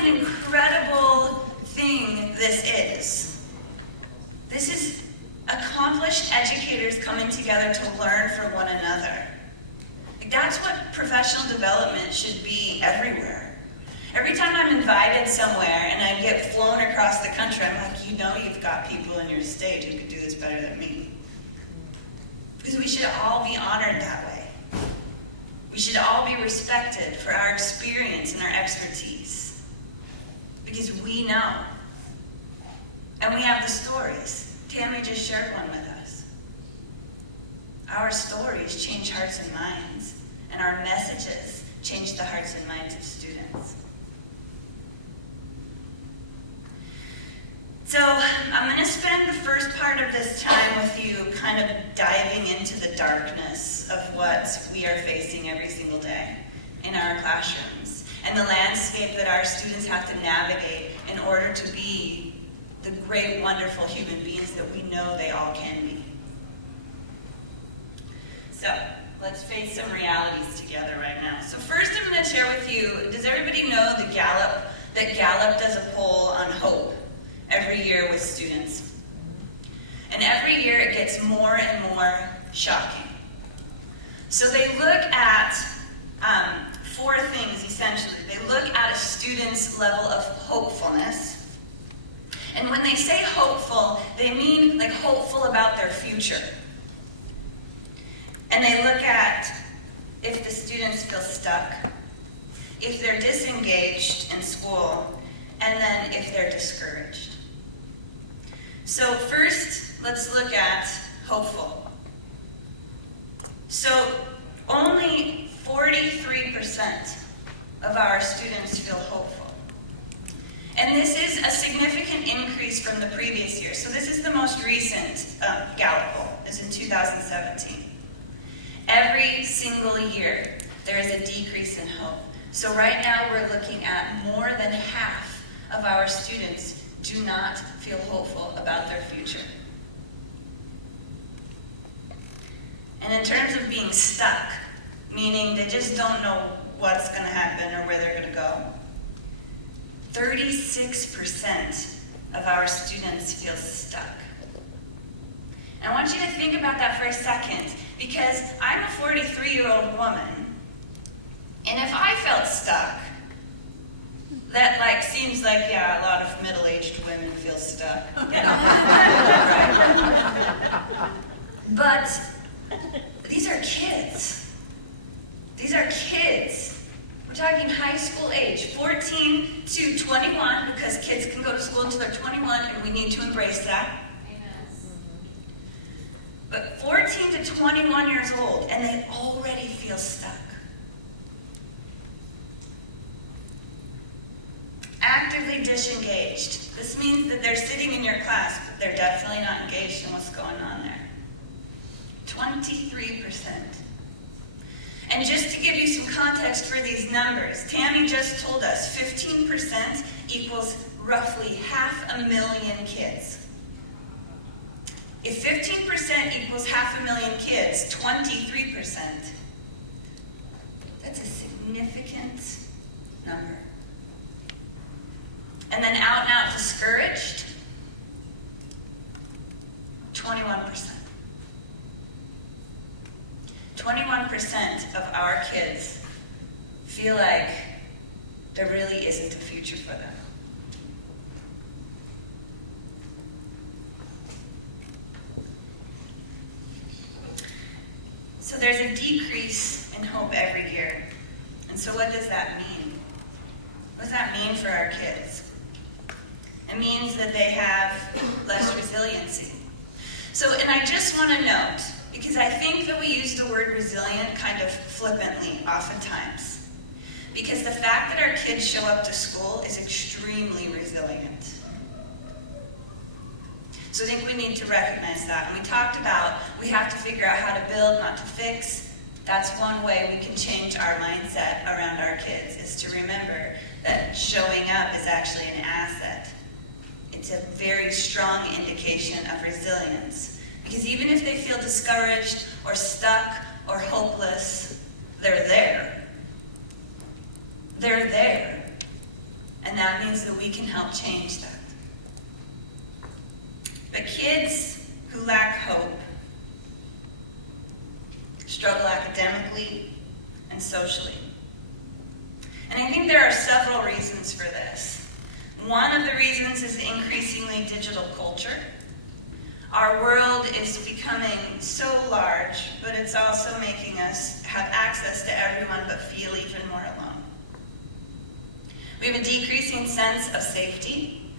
an incredible thing this is. This is accomplished educators coming together to learn from one another. Like, that's what professional development should be everywhere. Every time I'm invited somewhere and I get flown across the country, I'm like, you know you've got people in your state who could do this better than me. Because we should all be honored that way. We should all be respected for our experience and our expertise. Because we know. And we have the stories. Tammy just shared one with us. Our stories change hearts and minds, and our messages change the hearts and minds of students. So I'm going to spend the first part of this time with you kind of diving into the darkness of what we are facing every single day in our classrooms and the landscape that our students have to navigate in order to be the great, wonderful human beings that we know they all can be. So let's face some realities together right now. So first I'm going to share with you, does everybody know that Gallup does a poll on hope every year with students? And every year it gets more and more shocking. So they look at four things essentially. They look at a student's level of hopefulness. And when they say hopeful, they mean like hopeful about their future. And they look at if the students feel stuck, if they're disengaged in school, and then if they're discouraged. So first, let's look at hopeful. So only 43% of our students feel hopeful. And this is a significant increase from the previous year. So this is the most recent Gallup poll, is in 2017. Every single year, there is a decrease in hope. So right now, we're looking at more than half of our students do not feel hopeful about their future. And in terms of being stuck, meaning they just don't know what's going to happen or where they're going to go, 36% of our students feel stuck. And I want you to think about that for a second, because I'm a 43-year-old woman, and if I felt stuck, that seems like, yeah, a lot of middle-aged women feel stuck. Right? But these are kids. These are kids. We're talking high school age, 14 to 21, because kids can go to school until they're 21, and we need to embrace that. But 14 to 21 years old, and they already feel stuck. Actively disengaged. This means that they're sitting in your class, but they're definitely not engaged in what's going on there. 23%. And just to give you some context for these numbers, Tammy just told us 15% equals roughly 500,000 kids. If 15% equals 500,000 kids, 23%, that's a significant number. And then out and out discouraged, 21%. 21% of our kids feel like there really isn't a future for them. So there's a decrease in hope every year. And so what does that mean? What does that mean for our kids? It means that they have less resiliency. So, and I just want to note, because I think that we use the word resilient kind of flippantly oftentimes. Because the fact that our kids show up to school is extremely resilient. So I think we need to recognize that. And we talked about we have to figure out how to build, not to fix. That's one way we can change our mindset around our kids, is to remember that showing up is actually an asset. It's a very strong indication of resilience. Because even if they feel discouraged or stuck or hopeless, they're there. They're there. And that means that we can help change that. But kids who lack hope struggle academically and socially. And I think there are several reasons for this. One of the reasons is the increasingly digital culture. Our world is becoming so large, but it's also making us have access to everyone but feel even more alone. We have a decreasing sense of safety,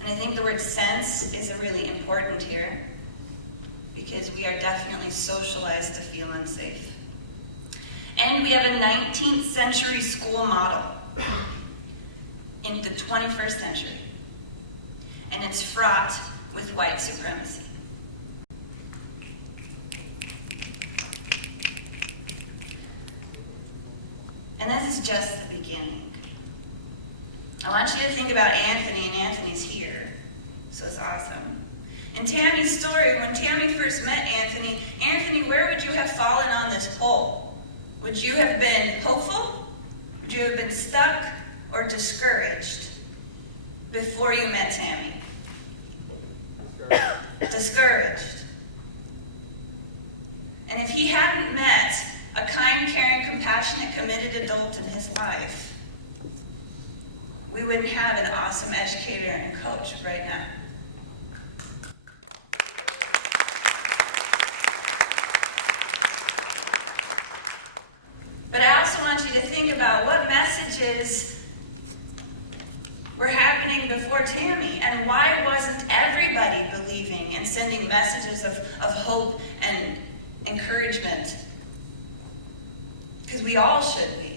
and I think the word sense is really important here because we are definitely socialized to feel unsafe. And we have a 19th century school model in the 21st century, and it's fraught with white supremacy. And this is just the beginning. I want you to think about Anthony, and Anthony's here, so it's awesome. In Tammy's story, when Tammy first met Anthony, Anthony, where would you have fallen on this pole? Would you have been hopeful? Would you have been stuck or discouraged before you met Tammy? Discouraged. And if he hadn't met a kind, caring, compassionate, committed adult in his life, we wouldn't have an awesome educator and coach right now. But I also want you to think about what messages were happening before Tammy, and why wasn't everybody believing and sending messages of hope and encouragement? Because we all should be.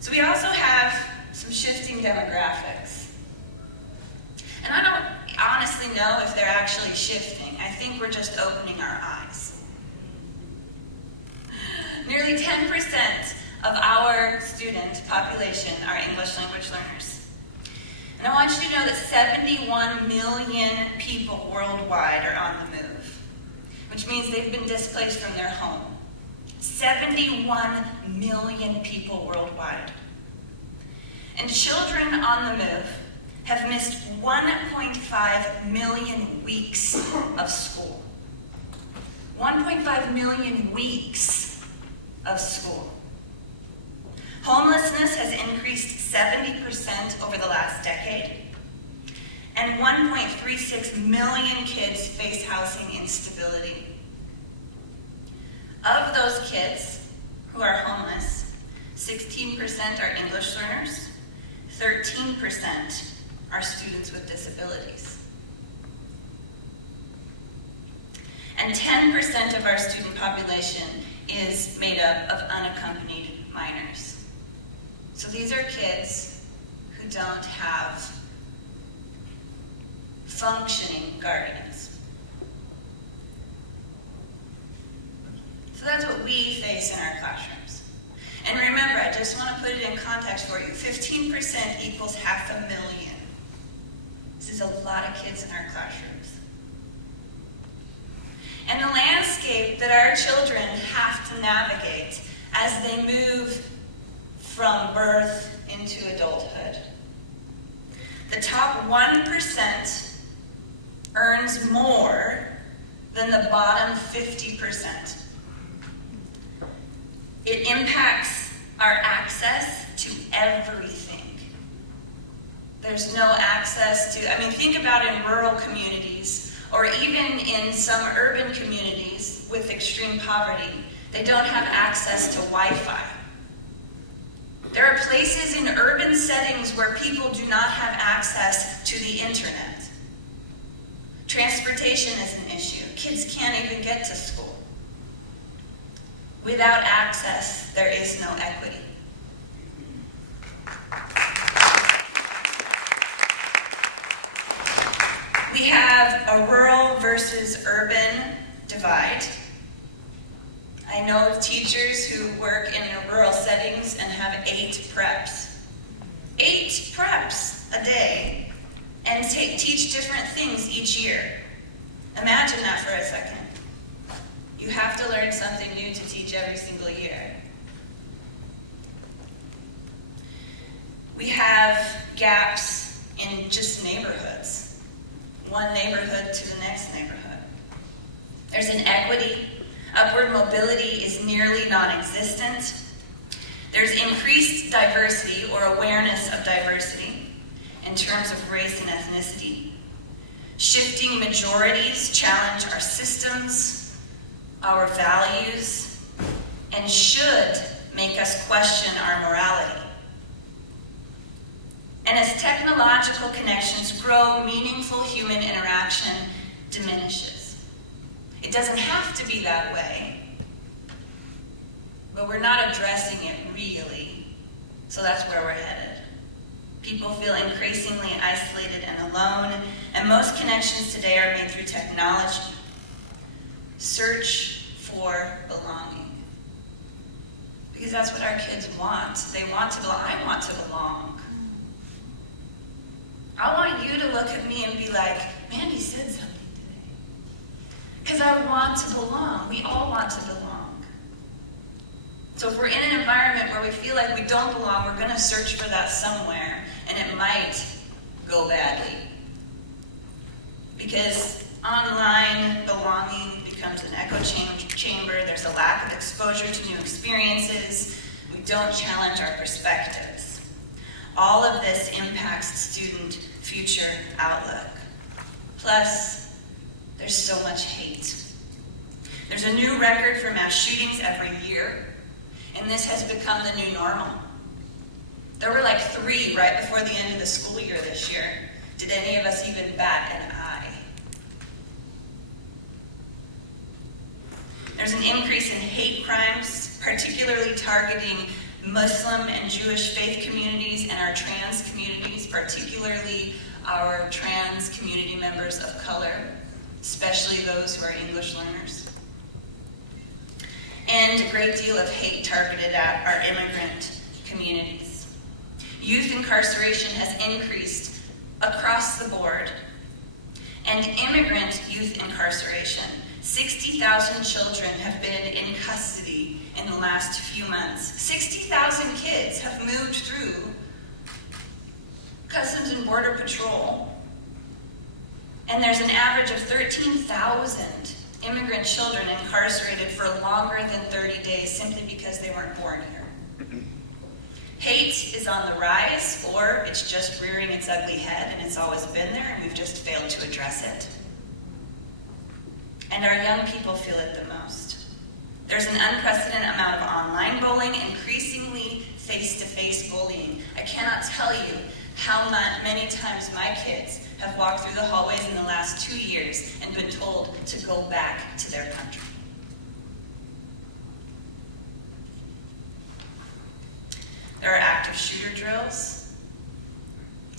So we also have some shifting demographics. And I don't honestly know if they're actually shifting. I think we're just opening our eyes. Nearly 10% of our student population are English language learners. And I want you to know that 71 million people worldwide are on the move, which means they've been displaced from their home. 71 million people worldwide. And children on the move have missed 1.5 million weeks of school. 1.5 million weeks of school. Homelessness has increased 70% over the last decade. And 1.36 million kids face housing instability. Of those kids who are homeless, 16% are English learners, 13% are students with disabilities. And 10% of our student population is made up of unaccompanied minors. So these are kids who don't have functioning guardians. So that's what we face in our classrooms. And remember, I just want to put it in context for you. 15% equals 500,000. This is a lot of kids in our classrooms. And the landscape that our children have to navigate as they move from birth into adulthood. The top 1% earns more than the bottom 50%. It impacts our access to everything. There's no access to, think about in rural communities, or even in some urban communities with extreme poverty, they don't have access to Wi-Fi. There are places in urban settings where people do not have access to the internet. Transportation is an issue. Kids can't even get to school. Without access, there is no equity. We have a rural versus urban divide. I know of teachers who work in rural settings and have 8 preps. 8 preps a day, and teach different things each year. Imagine that for a second. You have to learn something new to teach every single year. equity. Upward mobility is nearly non-existent. There's increased diversity or awareness of diversity in terms of race and ethnicity. Shifting majorities challenge our systems, our values, and should make us question our morality. And as technological connections grow, meaningful human interaction diminishes. It doesn't have to be that way, but we're not addressing it really, so that's where we're headed. People feel increasingly isolated and alone, and most connections today are made through technology. Search for belonging. Because that's what our kids want. They want to belong. I want to belong. I want you to look at me and be like, Mandy said something today. Because I want to belong. We all want to belong. So if we're in an environment where we feel like we don't belong, we're going to search for that somewhere, and it might go badly. Because online belonging becomes an echo chamber. There's a lack of exposure to new experiences. We don't challenge our perspectives. All of this impacts student future outlook. Plus, there's so much hate. There's a new record for mass shootings every year, and this has become the new normal. There were like 3 right before the end of the school year this year. Did any of us even bat an eye? There's an increase in hate crimes, particularly targeting Muslim and Jewish faith communities and our trans communities, particularly our trans community members of color, especially those who are English learners. And a great deal of hate targeted at our immigrant communities. Youth incarceration has increased across the board. And immigrant youth incarceration, 60,000 children have been in custody in the last few months. 60,000 kids have moved through Customs and Border Patrol. And there's an average of 13,000 immigrant children incarcerated for longer than 30 days simply because they weren't born here. Hate is on the rise, or it's just rearing its ugly head, and it's always been there, and we've just failed to address it. And our young people feel it the most. There's an unprecedented amount of online bullying, increasingly face-to-face bullying. I cannot tell you how many times my kids have walked through the hallways in the last 2 years and been told to go back to their country. There are active shooter drills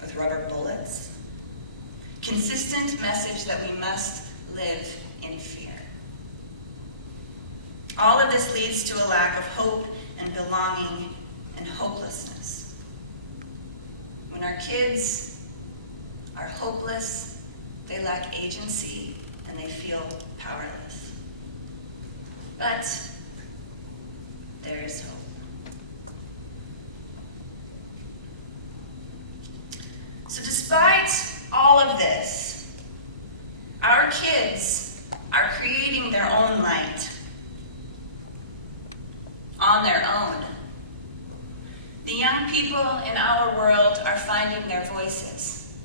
with rubber bullets. Consistent message that we must live in fear. All of this leads to a lack of hope and belonging and hopelessness. When our kids are hopeless, they lack agency, and they feel powerless. But there is hope. So despite all of this, our kids are creating their own light on their own. The young people in our world are finding their voices.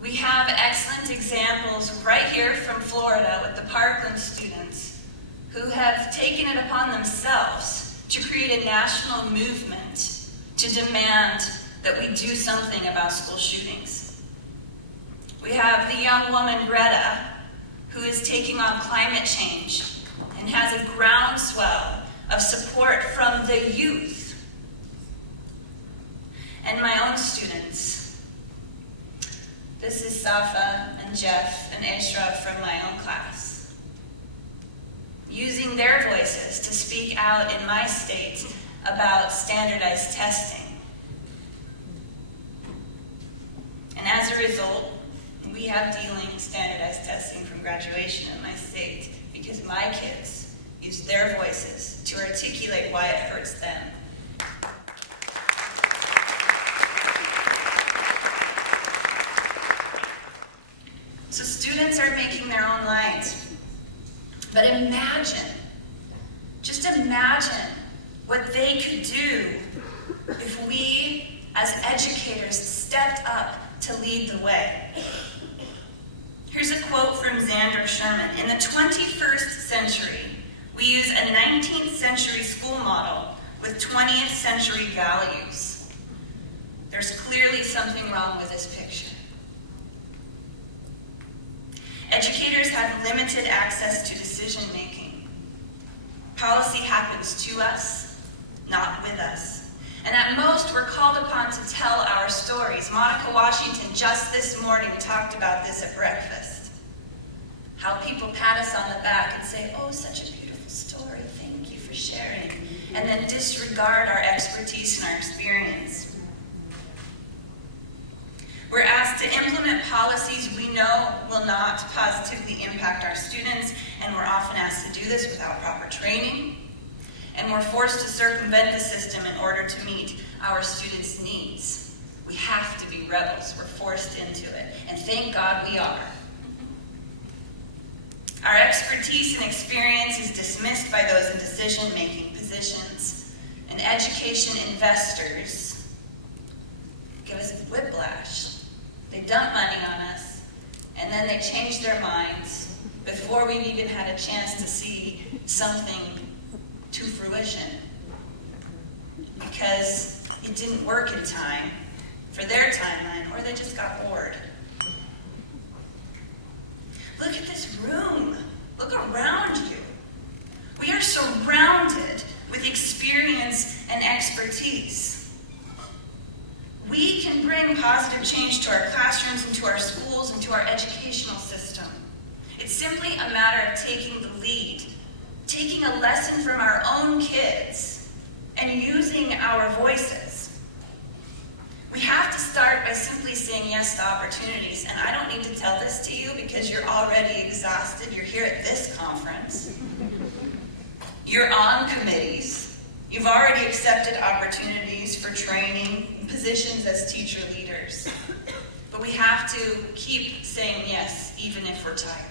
We have excellent examples right here from Florida with the Parkland students who have taken it upon themselves to create a national movement to demand that we do something about school shootings. We have the young woman Greta, who is taking on climate change and has a groundswell of support from the youth. And my own students. This is Safa and Jeff and Ashraf from my own class. Using their voices to speak out in my state about standardized testing. And as a result, we have dealing standardized testing from graduation in my state because my kids use their voices to articulate why it hurts them. So students are making their own light, but in what they could do if we, as educators, stepped up to lead the way. Here's a quote from Zander Sherman. In the 21st century, we use a 19th century school model with 20th century values. There's clearly something wrong with this picture. Educators have limited access to decision making. Policy happens to us, not with us. And at most, we're called upon to tell our stories. Monica Washington just this morning talked about this at breakfast. How people pat us on the back and say, oh, such a beautiful story, thank you for sharing. And then disregard our expertise and our experience. We're asked to implement policies we know will not positively impact our students, and we're often asked to do this without proper training. And we're forced to circumvent the system in order to meet our students' needs. We have to be rebels. We're forced into it. And thank God we are. Our expertise and experience is dismissed by those in decision-making positions. And education investors give us whiplash. They dump money on us, and then they change their minds before we've even had a chance to see something to fruition, because it didn't work in time for their timeline, or they just got bored. Look at this room. Look around you. We are surrounded with experience and expertise. We can bring positive change to our classrooms and to our schools and to our educational system. It's simply a matter of taking the lead, taking a lesson from our own kids and using our voices. We have to start by simply saying yes to opportunities. And I don't need to tell this to you because you're already exhausted. You're here at this conference. You're on committees. You've already accepted opportunities for training and positions as teacher leaders. But we have to keep saying yes, even if we're tired.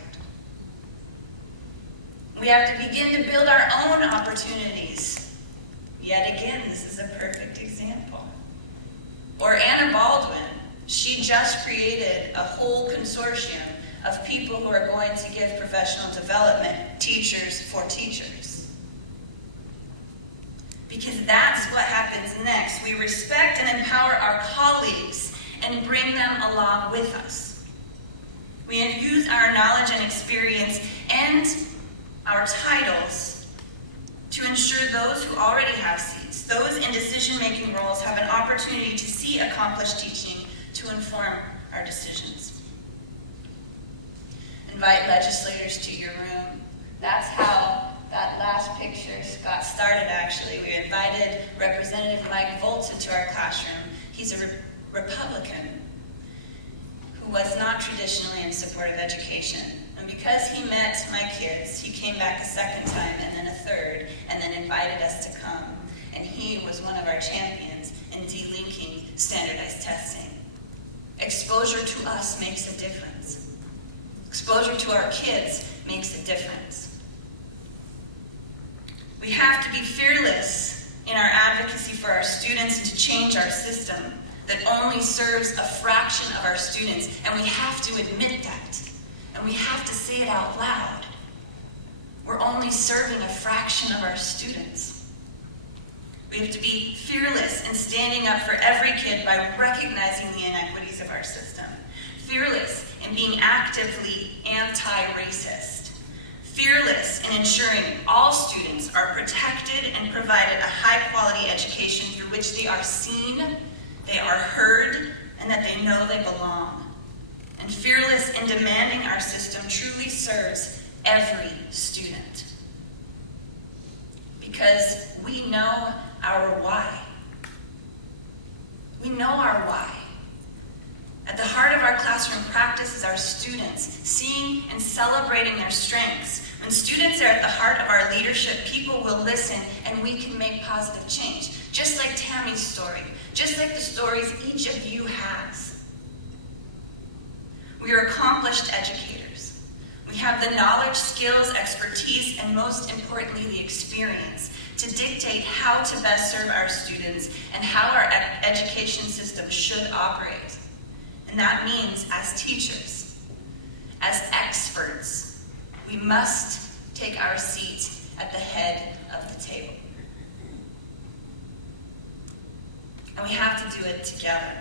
We have to begin to build our own opportunities. Yet again, this is a perfect example. Or Anna Baldwin, she just created a whole consortium of people who are going to give professional development, teachers for teachers. Because that's what happens next. We respect and empower our colleagues and bring them along with us. We use our knowledge and experience and our titles to ensure those who already have seats, those in decision-making roles, have an opportunity to see accomplished teaching to inform our decisions. Invite legislators to your room. That's how that last picture got started, actually. We invited Representative Mike Volta to our classroom. He's a Republican who was not traditionally in support of education. And because he met my kids, he came back a second time and then a third, and then invited us to come. And he was one of our champions in delinking standardized testing. Exposure to us makes a difference. Exposure to our kids makes a difference. We have to be fearless in our advocacy for our students and to change our system that only serves a fraction of our students. And we have to admit that. And we have to say it out loud. We're only serving a fraction of our students. We have to be fearless in standing up for every kid by recognizing the inequities of our system. Fearless in being actively anti-racist. Fearless in ensuring all students are protected and provided a high-quality education through which they are seen, they are heard, and that they know they belong. And fearless in demanding our system truly serves every student. Because we know our why. We know our why. At the heart of our classroom practice is our students, seeing and celebrating their strengths. When students are at the heart of our leadership, people will listen and we can make positive change. Just like Tammy's story, just like the stories each of you has. We are accomplished educators. We have the knowledge, skills, expertise, and most importantly, the experience to dictate how to best serve our students and how our education system should operate. And that means, as teachers, as experts, we must take our seat at the head of the table. And we have to do it together.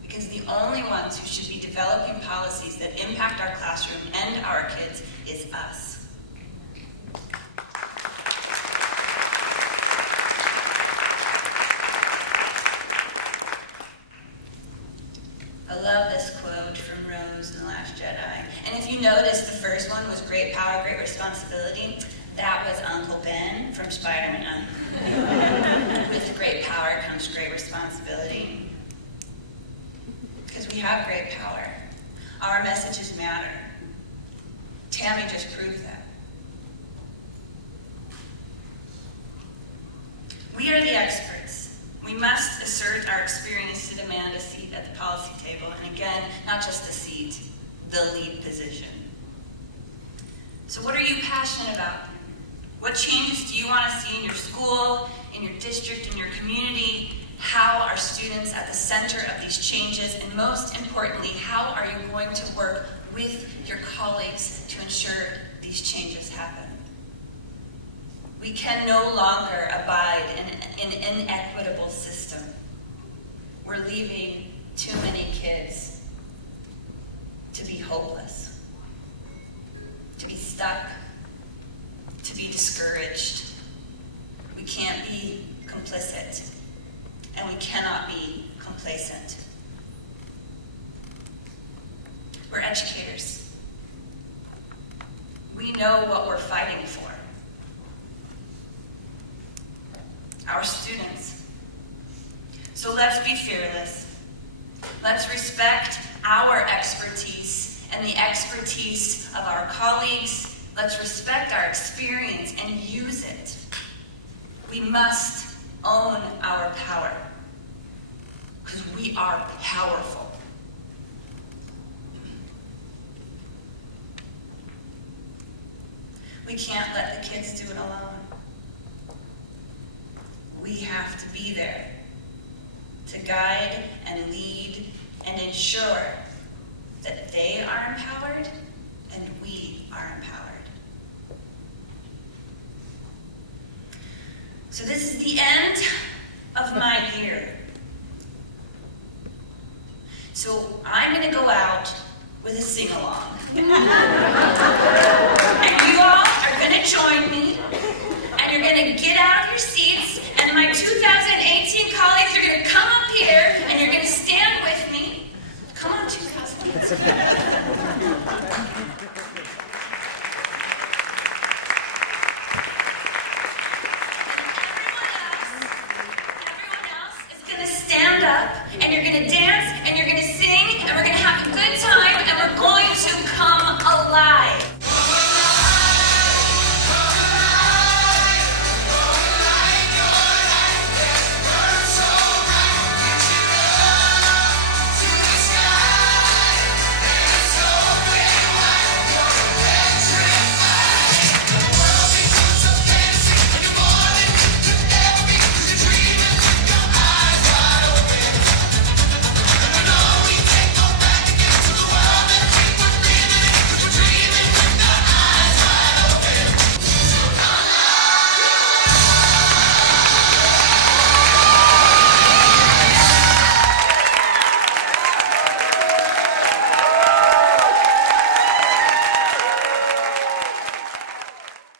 Because the only ones who should be developing policies that impact our classroom and our kids is us. I love this quote from Rose in The Last Jedi. And if you notice, the first one was great power, great responsibility. That was Uncle Ben from Spider-Man. With great power comes great responsibility. Because we have great power. Our messages matter. Tammy just proved that. We are the experts. We must assert our experience to demand a seat at the policy table. And again, not just a seat, the lead position. So what are you passionate about? What changes do you want to see in your school, in your district, in your community? How are students at the center of these changes? And most importantly, how are you going to work with your colleagues to ensure these changes happen? We can no longer abide in an inequitable system. We're leaving too many kids to be hopeless, to be stuck, to be discouraged. We can't be complicit, and we cannot be complacent. We're educators. We know what we're fighting for. Our students. So let's be fearless. Let's respect our expertise and the expertise of our colleagues. Let's respect our experience and use it. We must own our power, because we are powerful. We can't let the kids do it alone. We have to be there to guide and lead and ensure that they are empowered and we are empowered. So this is the end of my year. So I'm going to go out with a sing-along. And you all are going to join me, and you're going to get out of your seats, and my 2018 colleagues are going to come up here, and you're going to stand with me. Come on, 2018. Everyone else is going to stand up, and you're going to dance